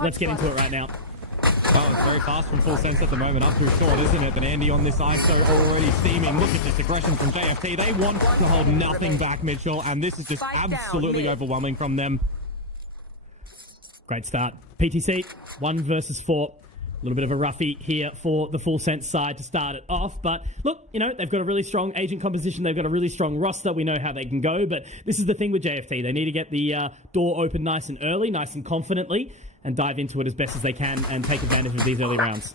Let's get into it right now. Oh, it's very fast from Full Sense at the moment. Up too short, isn't it? But Andy on this ISO already steaming. Look at this aggression from JFT. They want to hold nothing back, Mitchell, and this is just absolutely overwhelming from them. Great start. PTC, 1 versus 4. A little bit of a roughie here for the Full Sense side to start it off. But look, you know, they've got a really strong agent composition. They've got a really strong roster. We know how they can go. But this is the thing with JFT. They need to get the door open nice and early, nice and confidently, and dive into it as best as they can and take advantage of these early rounds.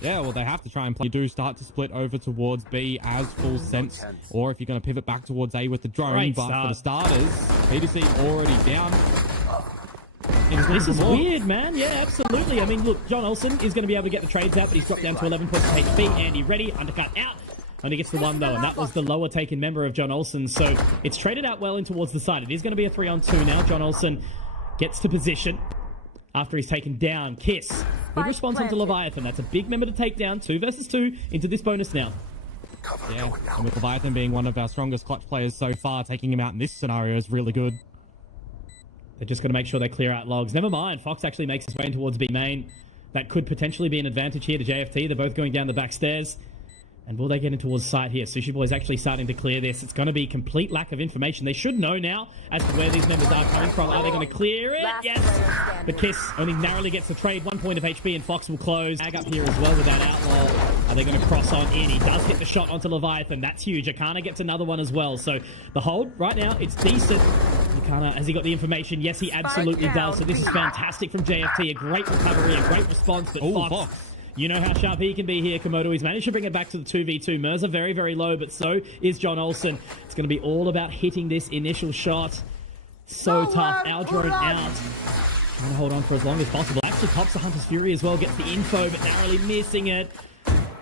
Yeah, well, they have to try and play. You do start to split over towards B as Full Sense, or if you're going to pivot back towards A with the drone. Great but start. for the starters, PTC already down. This is weird, man. Yeah, absolutely. I mean, look, John Olsen is going to be able to get the trades out, but he's dropped down to 11 points of HP. Andy ready, undercut out. Only gets the one, though, and that was the lower taken member of John Olsen. So it's traded out well in towards the side. It is going to be a 3-on-2 now. John Olsen gets to position after he's taken down. Kiss. Good response onto Leviathan. That's a big member to take down. 2 versus 2 into this bonus now. Yeah, and with Leviathan being one of our strongest clutch players so far, taking him out in this scenario is really good. They're just going to make sure they clear out logs. Never mind. Fox actually makes his way in towards B main. That could potentially be an advantage here to JFT. They're both going down the back stairs. And will they get in towards site here? Sushi Boy's actually starting to clear this. It's going to be complete lack of information. They should know now as to where these members are coming from. Are they going to clear it? Yes. But Kiss only narrowly gets the trade. 1 point of HP and Fox will close. Tag up here as well with that outlaw. Are they going to cross on in? He does hit the shot onto Leviathan. That's huge. Akana gets another one as well. So the hold right now, it's decent. Akana, has he got the information? Yes, he absolutely does. So this is fantastic from JFT. A great recovery, a great response. But Fox, you know how sharp he can be here, Komodo. He's managed to bring it back to the 2v2. Mirza very, very low, but so is John Olsen. It's going to be all about hitting this initial shot. So tough. Our drone out. Trying to hold on for as long as possible. Actually pops the Hunter's Fury as well. Gets the info, but narrowly missing it.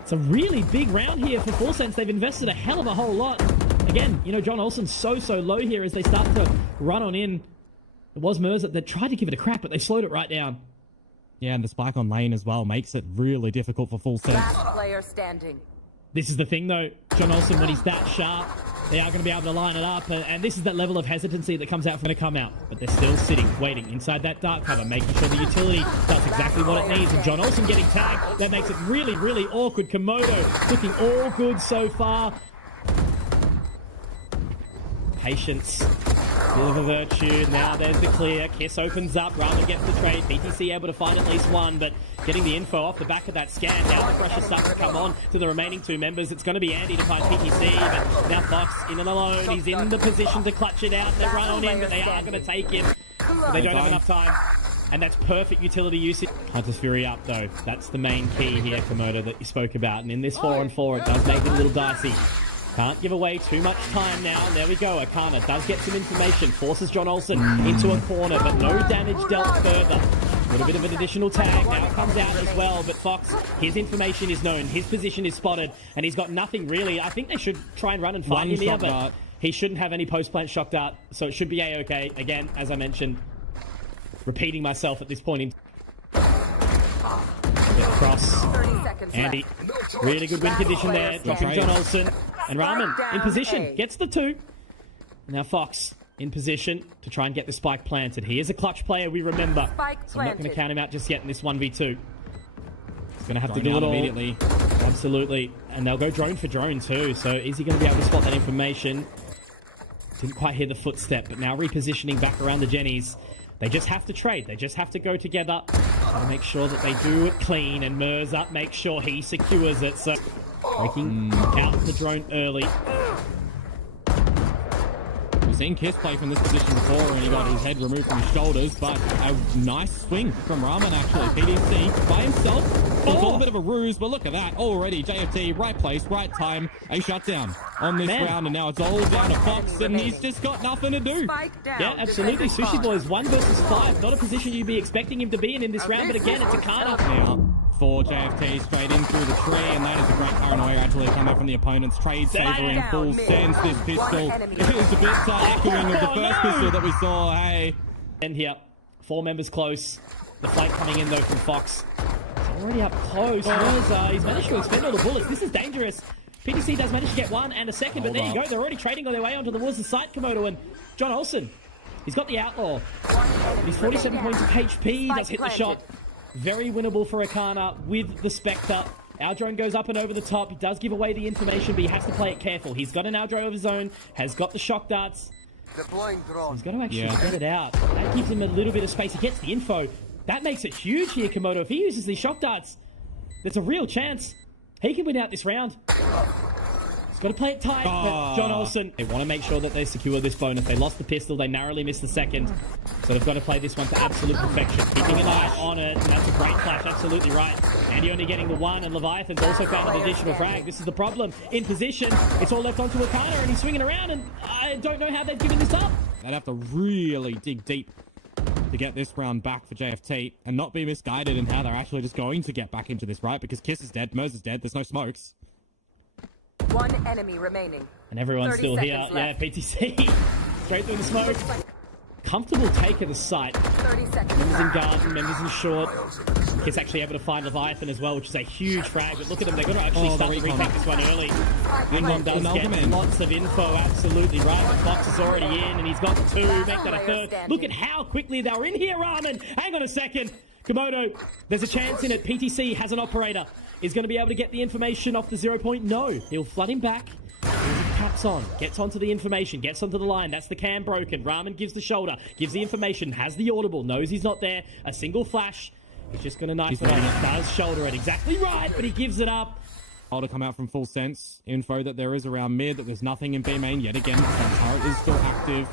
It's a really big round here for Full Sense. They've invested a hell of a whole lot. Again, you know, John Olsen's so low here as they start to run on in. It was Mirza that tried to give it a crack, but they slowed it right down. Yeah, and the spike on lane as well makes it really difficult for Full Sense. Last player standing. This is the thing, though. John Olsen, when he's that sharp, they are going to be able to line it up. And this is that level of hesitancy that comes out from the come out. But they're still sitting, waiting inside that dark cover, making sure the utility does exactly what it needs. And John Olsen getting tagged. That makes it really, really awkward. Komodo looking all good so far. Patience. Bit of a virtue. Now there's the clear. Kiss opens up. Ramen gets the trade. PTC able to find at least one, but getting the info off the back of that scan. Now the pressure starts to come on to the remaining 2 members. It's going to be Andy to find PTC, but now Fox in and alone. He's in the position to clutch it out. They run on in, but they are going to take him. But they don't have enough time. And that's perfect utility usage. Hunter's Fury up, though. That's the main key here, Komodo, that you spoke about. And in this 4-on-4, it does make it a little dicey. Can't give away too much time now. There we go. Akana does get some information. Forces John Olsen into a corner, but no damage dealt further. A little bit of an additional tag. Now it comes out as well. But Fox, his information is known. His position is spotted. And he's got nothing really. I think they should try and run and find him here, but he shouldn't have any post-plant shock dart. So it should be A-okay. Again, as I mentioned, repeating myself at this point in across. Andy, really good win condition there. Dropping John Olsen. And Ramen in position, gets the 2. Now Fox in position to try and get the spike planted. He is a clutch player, we remember. So I'm not going to count him out just yet in this 1v2. He's going to have to do it all. Immediately. Absolutely. And they'll go drone for drone too. So is he going to be able to spot that information? Didn't quite hear the footstep, but now repositioning back around the Jennies. They just have to trade. They just have to go together. To make sure that they do it clean. And Mirza makes sure he secures it. So breaking out the drone early. We've seen Kiss play from this position before and he got his head removed from his shoulders, but a nice swing from Ramen actually. PDC by himself. It's all a bit of a ruse, but look at that. Already JFT, right place, right time. A shutdown on this round, and now it's all down to Fox, and he's just got nothing to do. Yeah, absolutely. Sushi Boys 1 versus 5. Not a position you'd be expecting him to be in this round, but again, it's Akana. Now, for JFT straight in through the tree, and that is a great paranoia actually coming from the opponent's trade favoring Full Sense. This pistol is a bit echoing of the first pistol that we saw. Hey, and here 4 members close. The flank coming in though from Fox. He's already up close. He's managed to expend all the bullets. This is dangerous. PTC does manage to get 1 and a second, but there you go. They're already trading on their way onto the walls of site, Komodo, and John Olsen He's got the Outlaw. He's 47 points of HP. Does hit the shot. Very winnable for Akana with the Spectre. Our drone goes up and over the top. He does give away the information, but he has to play it careful. He's got an Aldro of his own, has got the shock darts. Deploying drone. He's got to actually get it out. That gives him a little bit of space. He gets the info. That makes it huge here, Komodo. If he uses these shock darts, there's a real chance he can win out this round. He's got to play it tight, but John Olsen, they want to make sure that they secure this bonus. They lost the pistol. They narrowly missed the second. So they've got to play this one to absolute perfection. Keeping an eye on it, and that's a great flash. Absolutely right. Andy only getting the one, and Leviathan's also found an additional frag. This is the problem. In position, it's all left onto Akana, and he's swinging around, and I don't know how they've given this up. They'd have to really dig deep to get this round back for JFT and not be misguided in how they're actually just going to get back into this, right? Because Kiss is dead, Mers is dead, there's no smokes. One enemy remaining. And everyone's still here. Left. Yeah, PTC. Straight through the smoke. Comfortable take of the site. 30 seconds. Members in garden, members in short. Kiss actually able to find Leviathan as well, which is a huge frag. But look at them, they've got to actually start to retake this one early. Recon does get lots of info, absolutely right. But Fox is already in, and he's got the two, make that a third. Look at how quickly they were in here, Ramen. Hang on a second. Komodo, there's a chance in it. PTC has an operator. Is going to be able to get the information off the 0 point. No, he'll flood him back. Caps on, gets onto the information, gets onto the line. That's the cam broken. Ramen gives the shoulder, gives the information, has the audible, knows he's not there. A single flash. He's just going to knife it on it. Does shoulder it exactly right, but he gives it up. To come out from Full Sense. Info that there is around mid, that there's nothing in B main yet again. The turret is still active.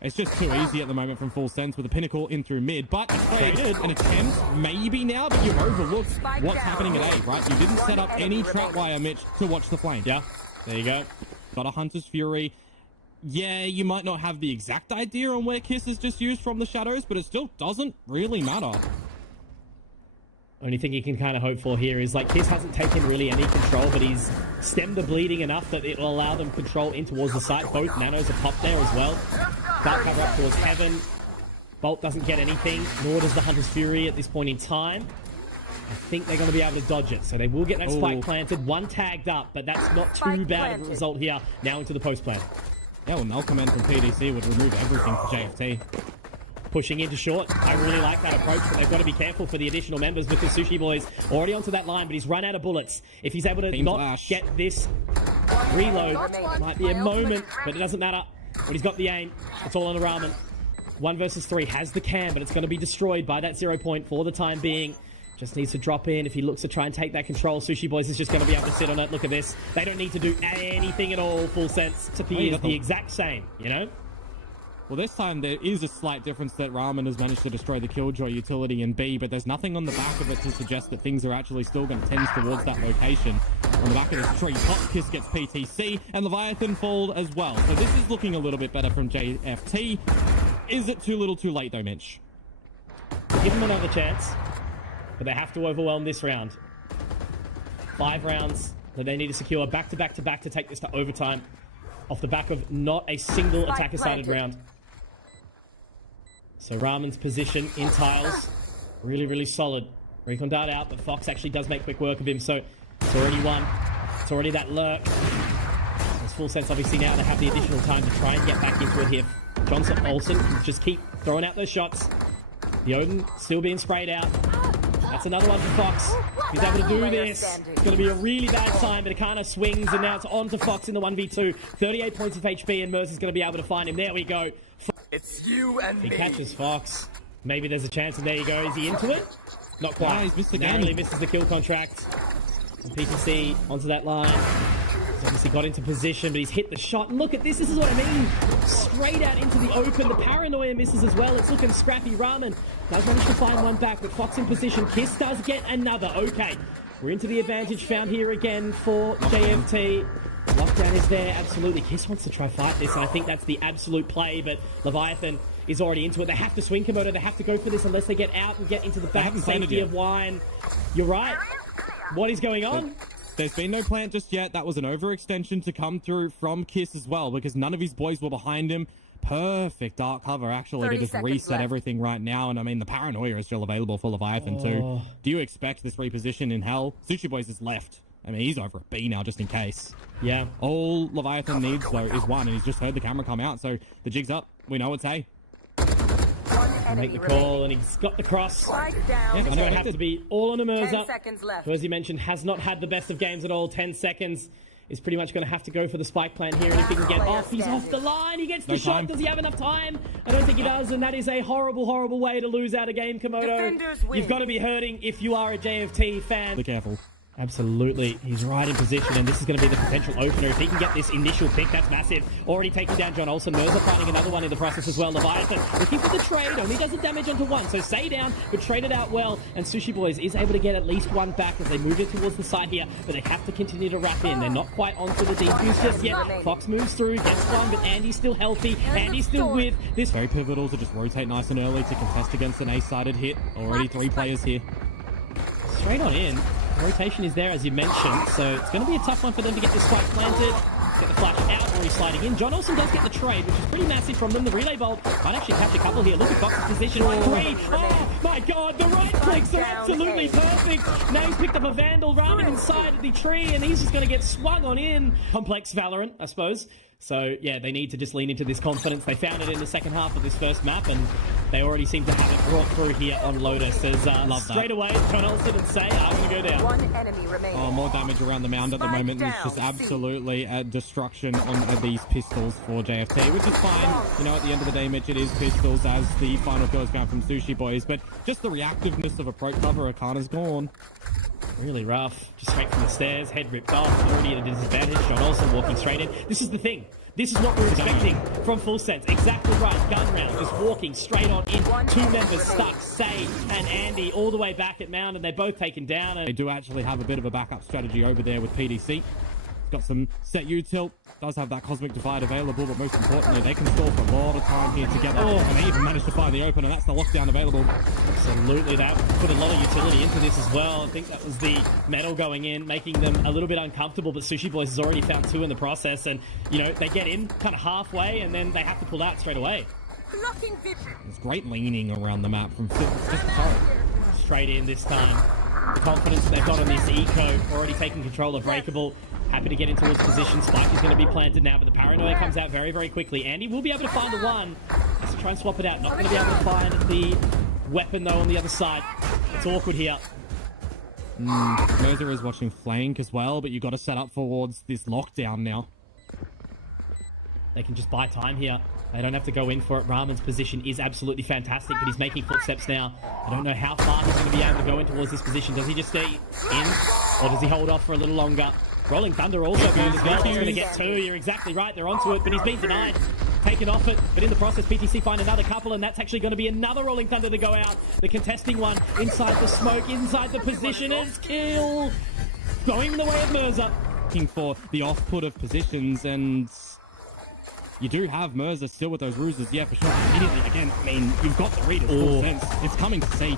It's just too easy at the moment from Full Sense with a Pinnacle in through mid. But they did an attempt, maybe now, but you've overlooked what's happening at A, right? You didn't set up any trapwire, Mitch, to watch the flame. Yeah, there you go. Got a Hunter's Fury. Yeah, you might not have the exact idea on where Kiss is just used from the shadows, but it still doesn't really matter. Only thing you can kind of hope for here is, like, Kiss hasn't taken really any control, but he's stemmed the bleeding enough that it will allow them control in towards the site. Both nanos are popped there as well. Dark cover up towards Heaven. Bolt doesn't get anything, nor does the Hunter's Fury at this point in time. I think they're going to be able to dodge it, so they will get that spike planted. One tagged up, but that's not too bad of a result here. Now into the post plan. Yeah, well, null command from PDC would remove everything for JFT. Pushing into short. I really like that approach, but they've got to be careful for the additional members because Sushi Boy's already onto that line, but he's run out of bullets. If he's able to get this reload, might be a moment, but it doesn't matter. But he's got the aim. It's all on the Ramen. 1 versus 3 has the cam, but it's going to be destroyed by that 0 point for the time being. Just needs to drop in. If he looks to try and take that control, Sushi Boys is just going to be able to sit on it. Look at this. They don't need to do anything at all. Full Sense to be the exact same, you know? Well, this time there is a slight difference that Ramen has managed to destroy the Killjoy utility in B, but there's nothing on the back of it to suggest that things are actually still going to tend towards that location. On the back of this tree, Hot Kiss gets PTC, and Leviathan fall as well. So this is looking a little bit better from JFT. Is it too little too late, though, Mitch? Give them another chance, but they have to overwhelm this round. 5 rounds that they need to secure back to back to back to take this to overtime off the back of not a single attacker-sided round. So Ramen's position in tiles, really, really solid. Recon dart out, but Fox actually does make quick work of him, so it's already won. It's already that lurk. There's Full Sense, obviously, now to have the additional time to try and get back into it here. Johnson Olsen can just keep throwing out those shots. The Odin still being sprayed out. That's another one for Fox. He's able to do this. It's going to be a really bad time, but Akana swings, and now it's on to Fox in the 1v2. 38 points of HP, and Merz is going to be able to find him. There we go. It's you and He me. catches Fox. Maybe there's a chance, and there you go. Is he into it? Not quite. Yeah, he's missed again. Narrowly misses the kill contract. And PTC onto that line. He's obviously got into position, but he's hit the shot. And look at this. This is what I mean. Straight out into the open. The paranoia misses as well. It's looking scrappy. Ramen does manage to find one back, but Fox in position. Kiss does get another. Okay. We're into the advantage found here again for JFT. Lockdown is there, absolutely. Kiss wants to try fight this, and I think that's the absolute play, but Leviathan is already into it. They have to swing Komodo. They have to go for this unless they get out and get into the back safety of Wine. You're right. What is going on? There's been no plant just yet. That was an overextension to come through from Kiss as well, because none of his boys were behind him. Perfect dark cover, actually, to just reset everything right now. And I mean, the paranoia is still available for Leviathan too. Do you expect this reposition in Hell? Sushi Boys is left. I mean, he's over at B now, just in case. Yeah. All Leviathan needs, though, is one, and he's just heard the camera come out, so the jig's up. We know it's A. One enemy Make the call, remaining. and he's got the cross. Spike down. Yeah, It's going to have to be all on a 10 Mirza, seconds left. who, as you mentioned, has not had the best of games at all. 10 seconds is pretty much going to have to go for the spike plan here, and if he can get off, he's off the line. He gets the No shot. time. Does he have enough time? I don't think he does, and that is a horrible, horrible way to lose out a game, Komodo. Defenders win. You've got to be hurting if you are a JFT fan. Be careful. Absolutely. He's right in position, and this is going to be the potential opener. If he can get this initial pick, that's massive. Already taking down John Olsen. Mirza finding another one in the process as well. Leviathan looking for the trade. Only does the damage onto one, so stay down, but trade it out well. And Sushi Boys is able to get at least one back as they move it towards the side here, but they have to continue to wrap in. They're not quite onto the defuse just yet. Fox moves through, gets one, but Andy's still healthy. Andy's still with this. Very pivotal to just rotate nice and early to contest against an ace-sided hit. Already 3 players here. Straight on in. The rotation is there, as you mentioned, so it's going to be a tough one for them to get the spike planted. Get the flash out, already sliding in. John Olsen does get the trade, which is pretty massive from them. The relay bolt might actually catch a couple here. Look at Fox's position. 3. Oh, my God. The right clicks are absolutely perfect. Now he's picked up a Vandal running inside the tree, and he's just going to get swung on in. Complex Valorant, I suppose. So, yeah, they need to just lean into this confidence. They found it in the second half of this first map, and they already seem to have it brought through here on Lotus. As straight away, John Olsen and Say are going to go down. One enemy remaining. Oh, more damage around the mound at the Spike moment. It's just down, absolutely destruction on these pistols for JFT, which is fine. You know, at the end of the day, Mitch, it is pistols as the final goes down from Sushi Boys. But just the reactiveness of approach cover, Akana's gone. Really rough. Just straight from the stairs, head ripped off, already at a disadvantage. John Olsen walking straight in. This is the thing. This is what we're expecting from Full Sense. Exactly right. Gun round, just walking straight on in. 2 members stuck, Say and Andy, all the way back at Mound, and they're both taken down. They And do actually have a bit of a backup strategy over there with PDC. Got some set util, does have that Cosmic Divide available, but most importantly, they can stall for a lot of time here together. And they even managed to find the open, and that's the lockdown available. absolutely, that put a lot of utility into this as well. I think that was the metal going in, making them a little bit uncomfortable, but Sushi Boys has already found 2 in the process, and, you know, they get in kind of halfway, and then they have to pull out straight away. Blocking vision. There's great leaning around the map from Fit. It's just sorry. Straight in this time. The confidence that they've got on this eco, already taking control of Breakable. Happy to get into his position. Spike is going to be planted now, but the paranoia comes out very, very quickly. Andy will be able to find the one. Has to try and swap it out. Not going to be able to find the weapon, though, on the other side. It's awkward here. Mirza is watching flank as well, but you've got to set up towards this lockdown now. They can just buy time here. They don't have to go in for it. Rahman's position is absolutely fantastic, but he's making footsteps now. I don't know how far he's going to be able to go in towards this position. Does he just stay in, or does he hold off for a little longer? Rolling Thunder also moves as well. He's going to get 2. You're exactly right. They're onto it, but he's been denied. Taken off it, but in the process, PTC find another couple, and that's actually going to be another Rolling Thunder to go out. The contesting one inside the smoke, inside the positioners. Kill. Going the way of Mirza. Looking for the off-put of positions, and you do have Mirza still with those ruses. Yeah, for sure. Immediately, again, I mean, you've got the read. Full sense. It's coming to see.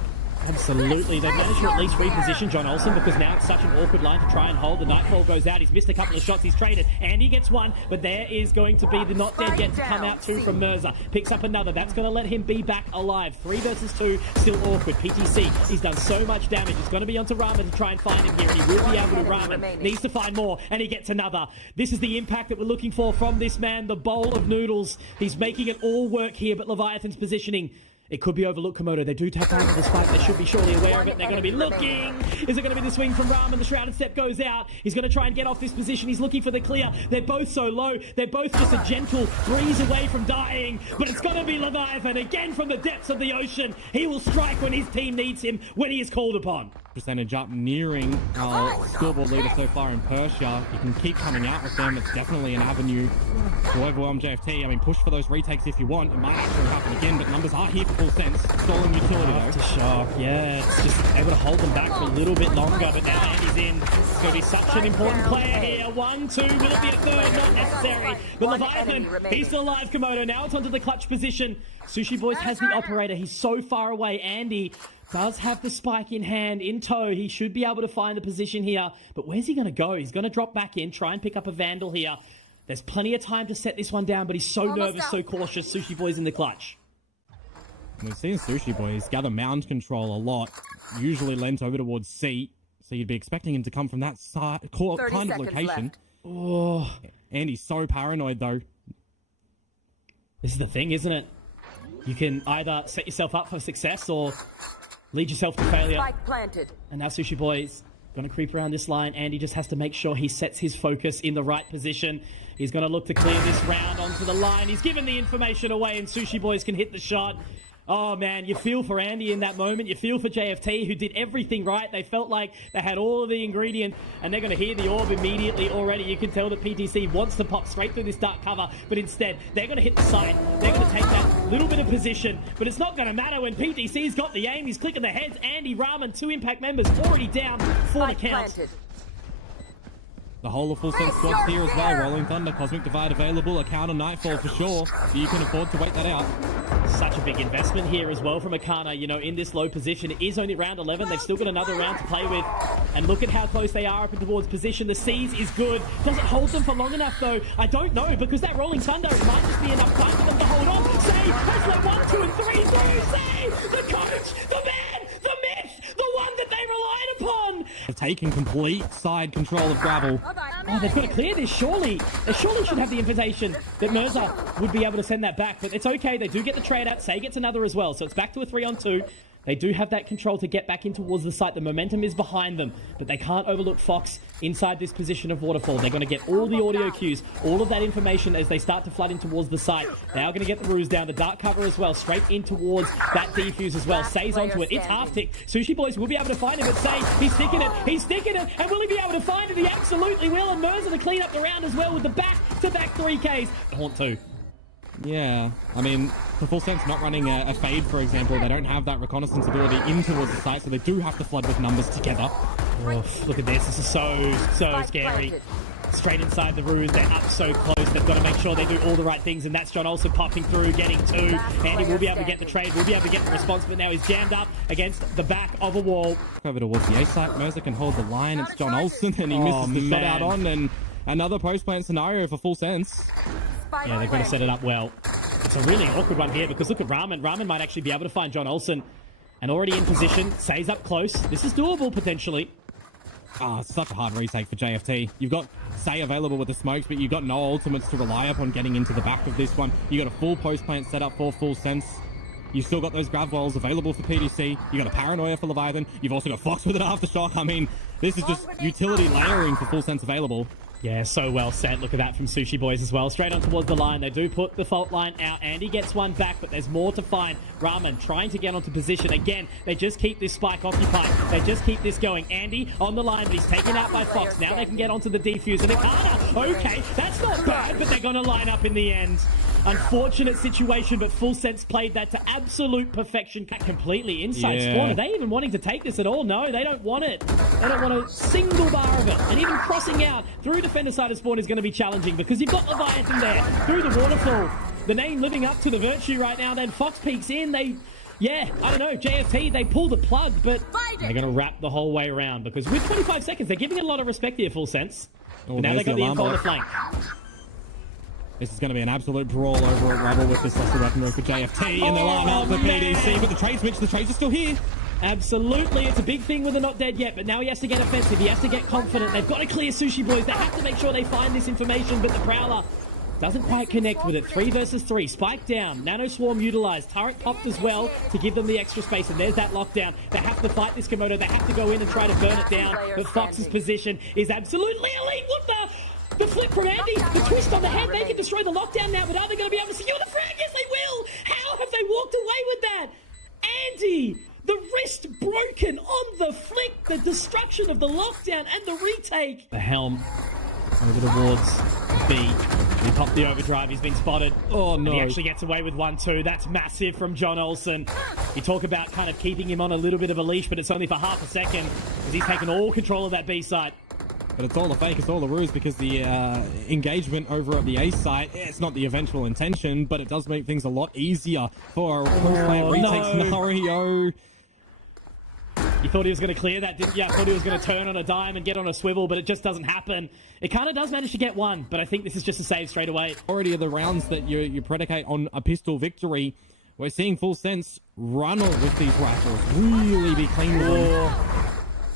Absolutely. They've managed to at least reposition John Olsen because now it's such an awkward line to try and hold. The Nightfall goes out. He's missed a couple of shots. He's traded. Andy gets 1, but there is going to be the not dead yet to come out 2 from Mirza. Picks up another. That's going to let him be back alive. 3 versus 2. Still awkward. PTC, he's done so much damage. It's going to be onto Rahman to try and find him here, and he will be able to. Rahman needs to find more, and he gets another. This is the impact that we're looking for from this man, the bowl of noodles. He's making it all work here, but Leviathan's positioning, it could be overlooked, Komodo. They do take time for the spike. They should be surely aware of it. They're going to be looking. Is it going to be the swing from Rahman? The shrouded step goes out. He's going to try and get off this position. He's looking for the clear. They're both so low. They're both just a gentle breeze away from dying. But it's going to be Leviathan again from the depths of the ocean. He will strike when his team needs him, when he is called upon. Percentage up, nearing our scoreboard leader so far in Persia. You can keep coming out with them. It's definitely an avenue to overwhelm JFT. I mean, push for those retakes if you want. It might actually happen again, but numbers are here for Full Sense. Stalling utility though. Aftershock, yeah. It's just able to hold them back for a little bit longer, but now Andy's in. It's going to be such an important player here. 1, 2, will it be a third? Not necessary. But Leviathan, he's still alive, Komodo. Now it's onto the clutch position. Sushi Boys has the operator. He's so far away. Andy does have the spike in hand, in tow. He should be able to find the position here. But where's he going to go? He's going to drop back in, try and pick up a Vandal here. There's plenty of time to set this one down, but he's so nervous, so cautious. Sushi Boys in the clutch. We've seen Sushi Boys gather mound control a lot, usually lent over towards C. So you'd be expecting him to come from that side, 30 kind of seconds location. left. Oh, Andy's so paranoid, though. this is the thing, isn't it? You can either set yourself up for success or lead yourself to failure. Spike planted. And now Sushi Boy's going to creep around this line. Andy just has to make sure he sets his focus in the right position. He's going to look to clear this round onto the line. He's given the information away and Sushi Boys can hit the shot. Oh, man, you feel for Andy in that moment. You feel for JFT, who did everything right. They felt like they had all of the ingredients, and they're going to hear the orb immediately already. You can tell that PTC wants to pop straight through this dark cover, but instead, they're going to hit the side. They're going to take that little bit of position, but it's not going to matter when PTC's got the aim. He's clicking the heads. Andy, Ramen, 2 impact members already down for the Spike count. planted. The whole of Full Sense squad's here as well. Rolling Thunder, Cosmic Divide available, a counter Nightfall for sure. But you can afford to wait that out. Such a big investment here as well from Akana, you know, in this low position. It is only round 11. They've still got another round to play with. And look at how close they are up and towards position. The Seas is good. Does it hold them for long enough, though? I don't know, because that Rolling Thunder might just be enough time for them to hold on. Say, has like 1, 2, and 3 through. Say, the coach, the man, the myth, the one that they relied upon. They've taken complete side control of Gravel. Oh, they've got to clear this, surely. They surely should have the invitation that Mirza would be able to send that back. But it's okay. They do get the trade out. Say gets another as well. So it's back to a 3-on-2. They do have that control to get back in towards the site. The momentum is behind them, but they can't overlook Fox inside this position of Waterfall. They're going to get all the audio cues, all of that information as they start to flood in towards the site. They are going to get the ruse down, the dark cover as well, straight in towards that defuse as well. Say's onto it. It's half-tick. Sushi Boys will be able to find him, but Say, he's sticking it, and will he be able to find it? He absolutely will, and Mirza to clean up the round as well with the back-to-back 3Ks. Haunt 2. Yeah, I mean, for Full Sense not running a fade, for example, they don't have that reconnaissance ability in towards the site, so they do have to flood with numbers together. Oof, look at this. This is so scary. Straight inside the ruse. They're up so close. They've got to make sure they do all the right things, and that's John Olsen popping through, getting 2. Andy will be able to get the trade, will be able to get the response, but now he's jammed up against the back of a wall. Over towards the A site, Mirza can hold the line. It's John Olsen, and he misses the shot out on, and another post-plant scenario for Full Sense. Yeah, they've got to set it up well. It's a really awkward one here because look at Ramen. Ramen might actually be able to find John Olsen. And already in position. Say's up close. This is doable, potentially. Ah, it's such a hard retake for JFT. You've got Say available with the smokes, but you've got no ultimates to rely upon getting into the back of this one. You've got a full post-plant set up for Full Sense. You've still got those grab walls available for PDC. You've got a Paranoia for Leviathan. You've also got Fox with an aftershock. I mean, this is just utility layering for Full Sense available. Yeah, so well set. Look at that from Sushi Boys as well. Straight on towards the line. They do put the fault line out. Andy gets one back, but there's more to find. Ramen trying to get onto position. Again, they just keep this spike occupied. They just keep this going. Andy on the line, but he's taken out by Fox. Now they can get onto the defuse. And Akana, okay, that's not bad, but they're going to line up in the end. Unfortunate situation, but Full Sense played that to absolute perfection. Completely inside spawn. Are they even wanting to take this at all? No, they don't want it. They don't want a single bar of it. And even crossing out through defender side of spawn is going to be challenging because you've got Leviathan there through the waterfall. The name living up to the virtue right now. Then Fox peeks in. I don't know, JFT, they pull the plug, but they're going to wrap the whole way around because with 25 seconds, they're giving it a lot of respect here, Full Sense. Oh, But now they've got the info on the flank. This is going to be an absolute brawl over at Rebel with this lesser weaponry for JFT in the line-up for PDC, but the trades, Mitch, the trades are still here. Absolutely, it's a big thing with the not dead yet, but now he has to get offensive, he has to get confident. They've got to clear Sushi Boys, they have to make sure they find this information, but the Prowler doesn't quite connect with it. 3 versus 3, spike down, Nano Swarm utilized, turret popped as well to give them the extra space, and there's that lockdown. They have to fight this Komodo, they have to go in and try to burn it down, but Fox's position is absolutely elite. What the flip from Andy, the twist on the head, they can destroy the lockdown now, but are they going to be able to secure the frag? Yes, they will! How have they walked away with that? Andy, the wrist broken on the flick, the destruction of the lockdown and the retake. The helm over towards B. He popped the overdrive, he's been spotted. Oh no. And he actually gets away with 1-2. That's massive from John Olsen. You talk about kind of keeping him on a little bit of a leash, but it's only for half a second because he's taken all control of that B site. But it's all a fake, it's all a ruse because the engagement over at the A site, it's not the eventual intention, but it does make things a lot easier for a post-plant retake scenario. You thought he was going to clear that, didn't you? I thought he was going to turn on a dime and get on a swivel, but it just doesn't happen. It kind of does manage to get one, but I think this is just a save straight away. Already of the rounds that you predicate on a pistol victory, we're seeing Full Sense run with these rifles, really be clean with them.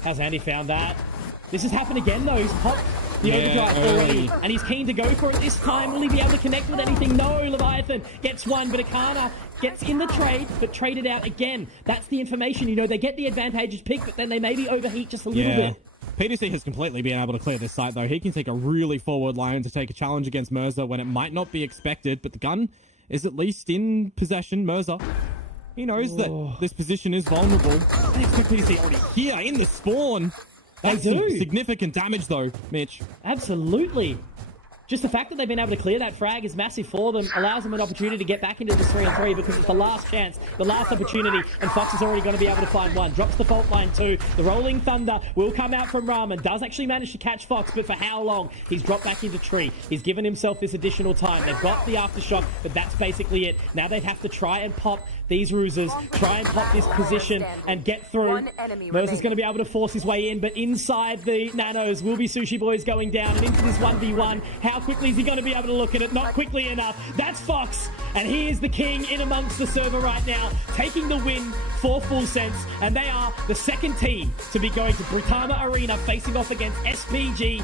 How's Andy found that? This has happened again, though. He's popped the Yeah, overdrive early. already, and he's keen to go for it this time. Will he be able to connect with anything? No, Leviathan gets one, but Akana gets in the trade, but traded out again. That's the information, you know, they get the advantageous pick, but then they maybe overheat just a little bit. PDC has completely been able to clear this site, though. He can take a really forward line to take a challenge against Mirza when it might not be expected, but the gun is at least in possession. Mirza, he knows that this position is vulnerable. They expect PDC already here in the spawn. That's do. significant damage, though, Mitch. Absolutely. Just the fact that they've been able to clear that frag is massive for them, allows them an opportunity to get back into this 3-on-3 because it's the last chance, the last opportunity, and Fox is already going to be able to find one. Drops the fault line too. The Rolling Thunder will come out from Ramen. Does actually manage to catch Fox, but for how long? He's dropped back into tree. He's given himself this additional time. They've got the aftershock, but that's basically it. Now they'd have to try and pop these ruses, try and pop this position and get through. One enemy Mercer's going to be able to force his way in, but inside the nanos will be Sushi Boys going down and into this 1v1. How quickly is he going to be able to look at it? Not quickly enough. That's Fox, and he is the king in amongst the server right now, taking the win for Full Sense, and they are the second team to be going to Britama Arena facing off against SPG.